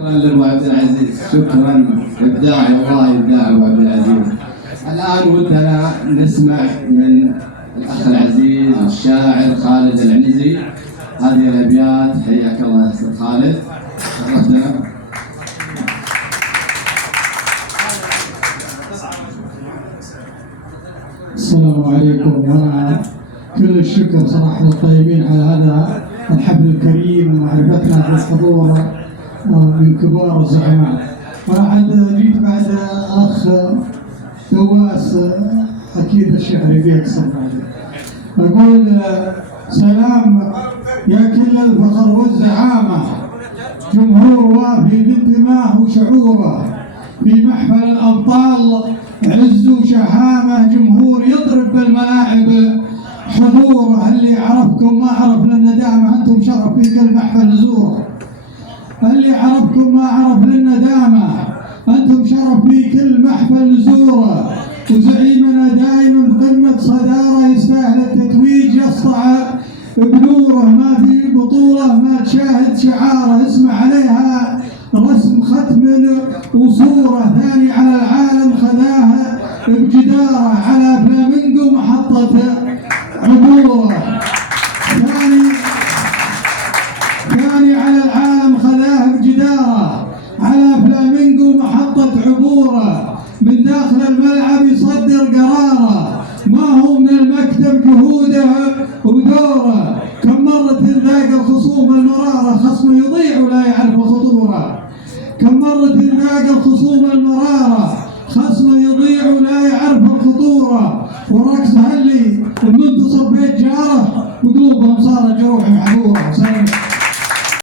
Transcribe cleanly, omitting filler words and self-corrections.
شكرا لابو عبد العزيز، شكرا، ابداع والله، ابداع ابو عبد العزيز. الان ودنا نسمع من الاخ العزيز الشاعر خالد العنزي هذه الابيات. حياك الله يا استاذ خالد، شرفتنا. السلام عليكم، وانا كل الشكر صراحه للطيبين على هذا الحفل الكريم ومعرفتنا بالحضور من كبار الزعماء. وانا عاد جيت بعد اخ نواس، اكيد الشعر بيكسر بعد. اقول سلام يا كل الفخر والزعامه، جمهور وافي بانتماه وشعوره، في محفل الابطال عز وشهامه، جمهور يضرب بالملاعب حضوره. اللي عرفكم ما عرف للندامه، انتم شرف في كل محفل نزوره. اللي عرفكم ما عرف للندامه، انتم شرف في كل محفل نزوره. وزعيمنا دائما قمه صداره، يستاهل التتويج يسطع بنوره. ما في بطوله ما تشاهد شعاره، اسمع عليها رسم ختم وصوره. ثاني على العالم خذاها بجداره، على فلامينغو محطه عبوره. ثاني على العالم خذاها بجداره، على فلامينغو محطه عبوره. من داخل الملعب يصدر قراره،